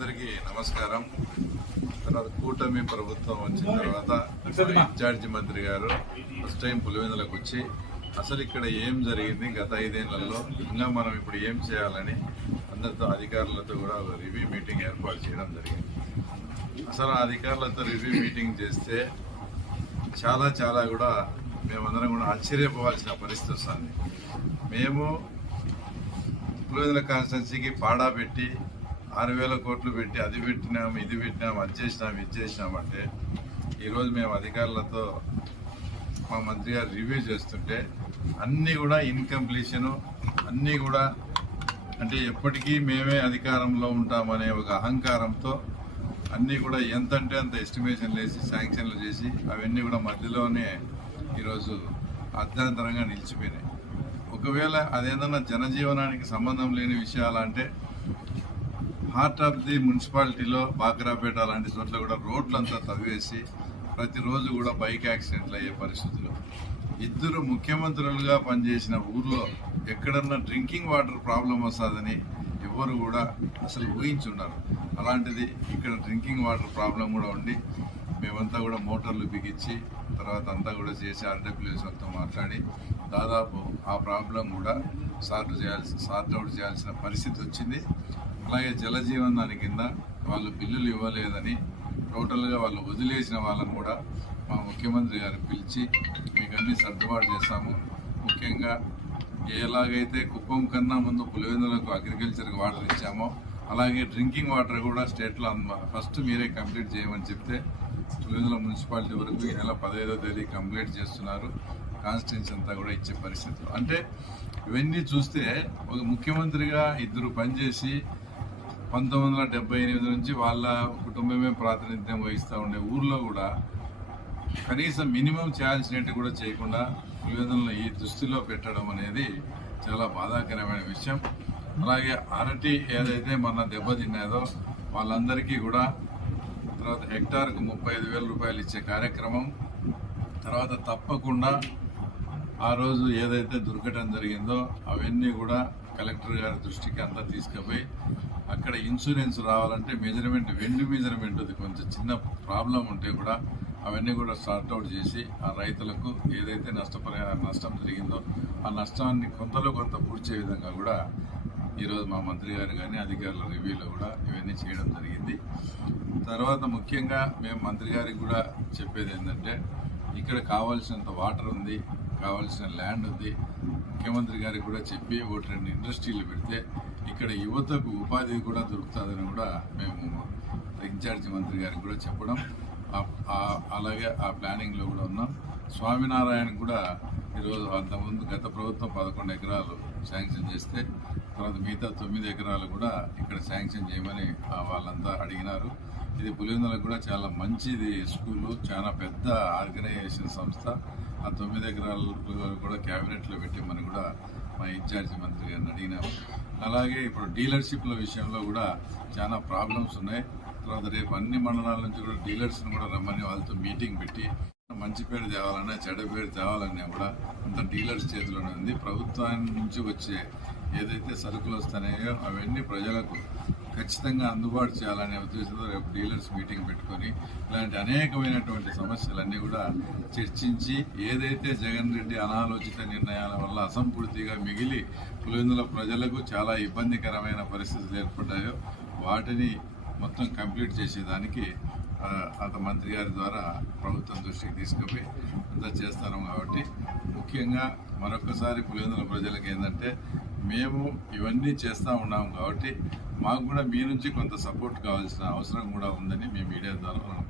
నమస్కారం. తర్వాత కూటమి ప్రభుత్వం వచ్చిన తర్వాత ఇన్ఛార్జి మంత్రి గారు ఫస్ట్ టైం పులివెందులకు వచ్చి అసలు ఇక్కడ ఏం జరిగింది గత ఐదేళ్ళలో? ఇంకా మనం ఇప్పుడు ఏం చేయాలని అందరితో అధికారులతో కూడా ఒక రివ్యూ మీటింగ్ ఏర్పాటు చేయడం జరిగింది. అసలు ఆ అధికారులతో రివ్యూ మీటింగ్ చేస్తే చాలా చాలా కూడా మేమందరం కూడా ఆశ్చర్యపోవాల్సిన పరిస్థితి వస్తుంది. మేము పులివెందుల కాన్స్టెన్సీకి పాడా పెట్టి ఆరు వేల కోట్లు పెట్టి అది పెట్టినాం ఇది పెట్టినాం అది చేసినాం ఇది చేసినాం అంటే ఈరోజు మేము అధికారులతో మా మంత్రి గారు రివ్యూ చేస్తుంటే అన్నీ కూడా ఇన్కంప్లీషను అన్నీ కూడా అంటే ఎప్పటికీ మేమే అధికారంలో ఉంటామనే ఒక అహంకారంతో అన్నీ కూడా ఎంత అంటే అంత ఎస్టిమేషన్లు వేసి శాంక్షన్లు చేసి అవన్నీ కూడా మధ్యలోనే ఈరోజు అర్ధాంతరంగా నిలిచిపోయినాయి. ఒకవేళ అదేదన్నా జనజీవనానికి సంబంధం లేని విషయాలంటే హార్ట్ ఆఫ్ ది మున్సిపాలిటీలో బాక్రాపేట లాంటి చోట్ల కూడా రోడ్లంతా తవ్వేసి ప్రతిరోజు కూడా బైక్ యాక్సిడెంట్లు అయ్యే పరిస్థితులు. ఇద్దరు ముఖ్యమంత్రులుగా పనిచేసిన ఊర్లో ఎక్కడన్నా డ్రింకింగ్ వాటర్ ప్రాబ్లం వస్తుందని ఎవరు కూడా అసలు ఊహించున్నారు అలాంటిది ఇక్కడ డ్రింకింగ్ వాటర్ ప్రాబ్లం కూడా ఉండి మేమంతా కూడా మోటార్లు బిగించి తర్వాత అంతా కూడా చేసి ఆర్డబ్ల్యూఎస్ వాళ్ళతో మాట్లాడి దాదాపు ఆ ప్రాబ్లం కూడా సార్ట్ చేయాల్సి సార్ట్ అవుట్ చేయాల్సిన పరిస్థితి వచ్చింది. అలాగే జలజీవన్ దాని కింద వాళ్ళు బిల్లులు ఇవ్వలేదని టోటల్గా వాళ్ళు వదిలేసిన వాళ్ళని కూడా మా ముఖ్యమంత్రి గారు పిలిచి మీకు అన్ని సర్దుబాటు చేస్తాము. ముఖ్యంగా ఎలాగైతే కుప్పం కన్నా ముందు పులివెందులకు అగ్రికల్చర్కి వాటర్ ఇచ్చామో అలాగే డ్రింకింగ్ వాటర్ కూడా స్టేట్లో ఫస్ట్ మీరే కంప్లీట్ చేయమని చెప్తే పులివెందుల మున్సిపాలిటీ వరకు ఈ నెల పదహైదో తేదీ కంప్లీట్ చేస్తున్నారు. కాన్స్టిట్యూన్స్ అంతా కూడా ఇచ్చే పరిస్థితులు. అంటే ఇవన్నీ చూస్తే ఒక ముఖ్యమంత్రిగా ఇద్దరు పనిచేసి పంతొమ్మిది వందల డెబ్బై ఎనిమిది నుంచి వాళ్ళ కుటుంబమే ప్రాతినిధ్యం వహిస్తూ ఉండే ఊర్లో కూడా కనీసం మినిమం చేయాల్సినట్టు కూడా చేయకుండా పులివెందులను ఈ దృష్టిలో పెట్టడం అనేది చాలా బాధాకరమైన విషయం. అలాగే అరటి ఏదైతే మన దెబ్బతిన్నదో వాళ్ళందరికీ కూడా తర్వాత హెక్టార్కు ముప్పై ఐదు వేల రూపాయలు ఇచ్చే కార్యక్రమం. తర్వాత తప్పకుండా ఆ రోజు ఏదైతే దుర్ఘటన జరిగిందో అవన్నీ కూడా కలెక్టర్ గారి దృష్టికి అంతా తీసుకుపోయి అక్కడ ఇన్సూరెన్స్ రావాలంటే మెజర్మెంట్ వెండి మెజర్మెంట్ అది కొంచెం చిన్న ప్రాబ్లం ఉంటే కూడా అవన్నీ కూడా సార్ట్అవుట్ చేసి ఆ రైతులకు ఏదైతే నష్టపరిహారం నష్టం జరిగిందో ఆ నష్టాన్ని కొంతలో కొంత పూడ్చే విధంగా కూడా ఈరోజు మా మంత్రి గారు కానీ అధికారుల రివ్యూలో కూడా ఇవన్నీ చేయడం జరిగింది. తర్వాత ముఖ్యంగా మేము మంత్రి గారికి కూడా చెప్పేది ఏంటంటే ఇక్కడ కావాల్సినంత వాటర్ ఉంది కావాల్సిన ల్యాండ్ ఉంది. ముఖ్యమంత్రి గారికి కూడా చెప్పి ఒకటి రెండు ఇండస్ట్రీలు పెడితే ఇక్కడ యువతకు ఉపాధి కూడా దొరుకుతుందని కూడా మేము ఇన్ఛార్జి మంత్రి గారికి కూడా చెప్పడం. అలాగే ఆ ప్లానింగ్లో కూడా ఉన్నాం. స్వామినారాయణ కూడా ఈరోజు అంతకుముందు గత ప్రభుత్వం పదకొండు ఎకరాలు శాంక్షన్ చేస్తే తర్వాత మిగతా తొమ్మిది ఎకరాలు కూడా ఇక్కడ శాంక్షన్ చేయమని వాళ్ళంతా అడిగినారు. ఇది పులివెందులకు కూడా చాలా మంచిది స్కూలు చాలా పెద్ద ఆర్గనైజేషన్ సంస్థ. ఆ తొమ్మిది ఎకరాలు కూడా క్యాబినెట్లో పెట్టిమని కూడా మా ఇన్ఛార్జి మంత్రి గారిని అడిగినాము. అలాగే ఇప్పుడు డీలర్షిప్ల విషయంలో కూడా చాలా ప్రాబ్లమ్స్ ఉన్నాయి. తర్వాత రేపు అన్ని మండలాల నుంచి కూడా డీలర్స్ని కూడా రమ్మని వాళ్ళతో మీటింగ్ పెట్టి మంచి పేరు తేవాలన్నా చెడ్డ పేరు తేవాలన్నా కూడా అంత డీలర్స్ చేతిలోనే ఉంది. ప్రభుత్వం నుంచి వచ్చే ఏదైతే సరుకులు వస్తున్నాయో అవన్నీ ప్రజలకు ఖచ్చితంగా అందుబాటు చేయాలనే ఉద్దేశంతో రేపు డీలర్స్ మీటింగ్ పెట్టుకొని ఇలాంటి అనేకమైనటువంటి సమస్యలన్నీ కూడా చర్చించి ఏదైతే జగన్ రెడ్డి అనాలోచిత నిర్ణయాల వల్ల అసంపూర్తిగా మిగిలి పులివెందుల ప్రజలకు చాలా ఇబ్బందికరమైన పరిస్థితులు ఏర్పడ్డాయో వాటిని మొత్తం కంప్లీట్ చేసేదానికి అత మంత్రి గారి ద్వారా ప్రభుత్వం దృష్టికి తీసుకుపోయి అంతా చేస్తాను కాబట్టి ముఖ్యంగా మరొకసారి పులివెందుల ప్రజలకు ఏంటంటే మేము ఇవన్నీ చేస్తూ ఉన్నాము కాబట్టి మాకు కూడా మీ నుంచి కొంత సపోర్ట్ కావాల్సిన అవసరం కూడా ఉందని మీ మీడియా ద్వారా మనం